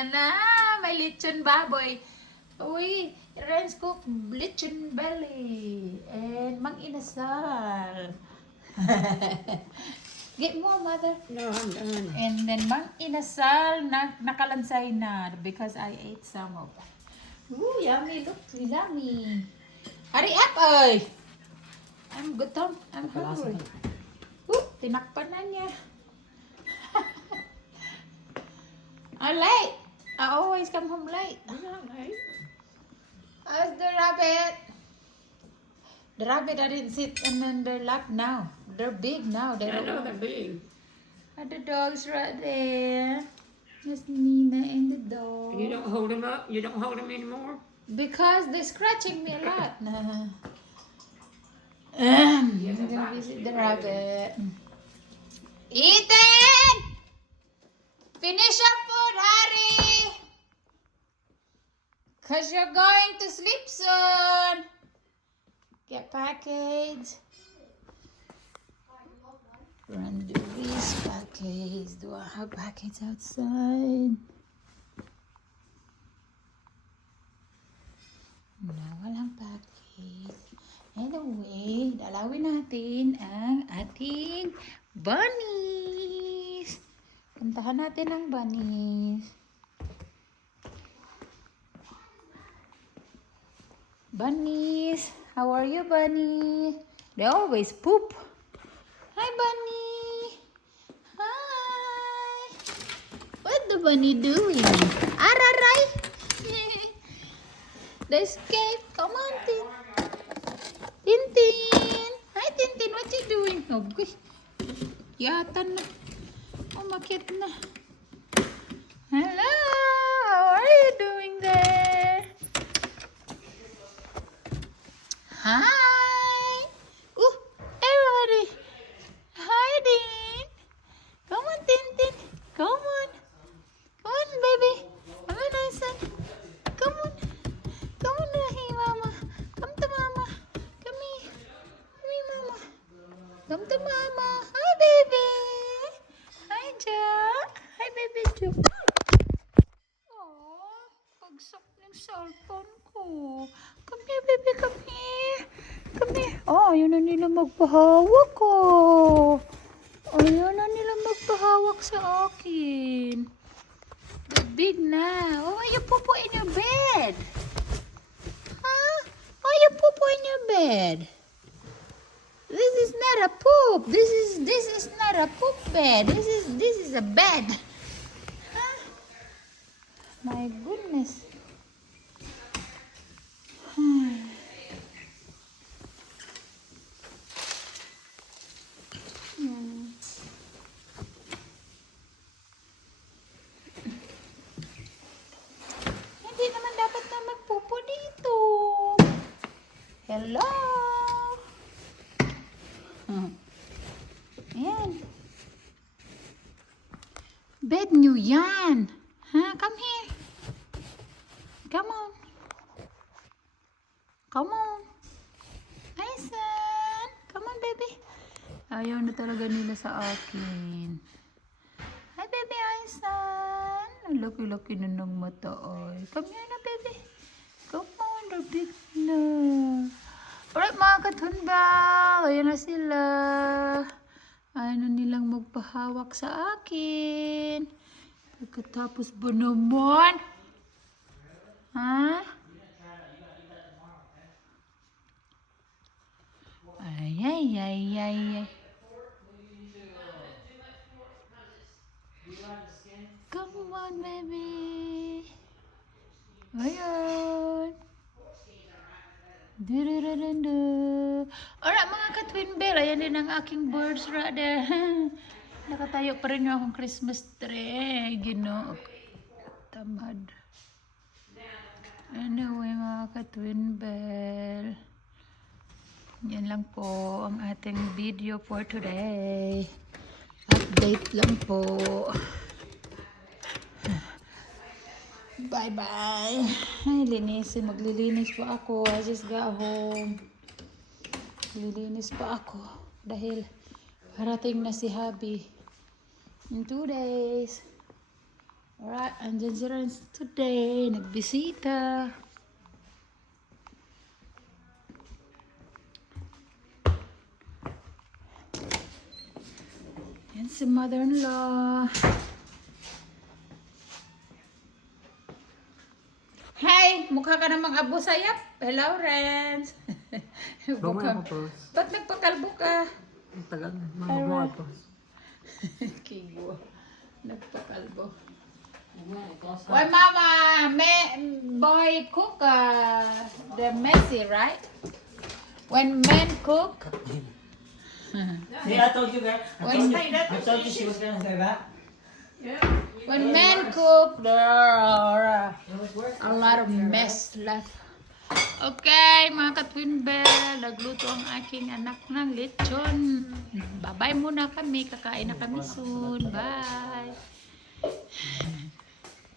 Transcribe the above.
Ayan na, may lechon baboy. Uy, Renz cook lechon belly. And mang inasal. Get more, mother. No, I'm done. And then mang inasal na nakalansay na because I ate some of it. Ooh, yummy. Look, yummy. Hurry up, oy. I'm gutom. I'm hungry. Ooh, tinakpan na niya. I'm late. I always come home late. You're not late. How's the rabbit? The rabbit didn't sit in their lap now. They're big now. I know they're big. And the dog's right there. There's Nina and the dog. You don't hold them up? You don't hold them anymore? Because they're scratching me a lot. I'm gonna visit the rabbit. Ethan! Finish your food, hurry! Cause you're going to sleep soon. Get package. Run to this package. Do I have package outside? No, walang package. Anyway, dalawin natin ang ating bunnies. Puntahan natin ang bunnies. Bunnies, how are you, bunny? They always poop. Hi, bunny. Hi. What the bunny doing? Araray. They escaped. Come on, Tintin. Hi, Tintin. What you doing? Oh, yata na. Umakit na. Hello. How are you doing there? Hi. Ooh, everybody. Hi, Din. Come on, Tintin. Come on. Come on, baby. Come on, nice son. Come on. Come on, Rahi, Mama. Come to Mama. Come here. Come here, Mama. Come to Mama. Hi, baby. Hi, Jo. Hi, baby Jo. Oh, pagsak ng cellphone ko. Come here, baby. Come here. Come here. Oh, yun na nila magpahawak ko. Ayaw na nila magpahawak sa akin. They're big na. Oh, you poopoo in your bed. Huh? Oh, you poopoo in your bed. This is not a poop. This is not a poop bed. This is a bed. Huh? My goodness. Hindi naman dapat na magpupo dito. Hello. Ayan. Bed nyo yan. Ha? Come here. Come on. Come on. Hi, son. Come on, baby. Ayaw na talaga nila sa akin. Hi, baby. Hi, son. Ang laki-laki na ng mata. Ay. Come here na, baby. Come on, the big na. Alright, mga katunbal. Ayan na sila. Ayaw na nilang magpahawak sa akin. Pagkatapos ba naman? Ha? Ay, ay, ay, ay, ay. Come on, baby. Ayan. Du-du-du-du-du. Alright, mga ka-twin bear. Ayan din ang aking birds right there. Nakatayo pa rin yung akong Christmas tree. Ginoo. Tamad. Anyway, mga ka-twin bear. Yan lang po ang ating video for today. Update lang po. Bye-bye. Ay, linisin. Maglilinis pa ako. I just got home. Maglilinis pa ako. Dahil parating na si Habi in 2 days. Alright, andyan si Renz today. Nagbisita. Yan si mother-in-law. Hey! Mukha ka namang abo sayap. Hello, Renz. Bumaya ko po. Ba't nagpakalbo ka? Ang tagal. Mga po. Kibo. Nagpakalbo. Why, Mama? Boy cook the messy, right? When men cook, See, I told you guys. I told you she was gonna say that. when men cook, there are a lot of mess left. Okay, mga ka-twin bell, nagluto ang aking anak ng lechon. Bye-bye muna kami, kakain na kami soon. Bye!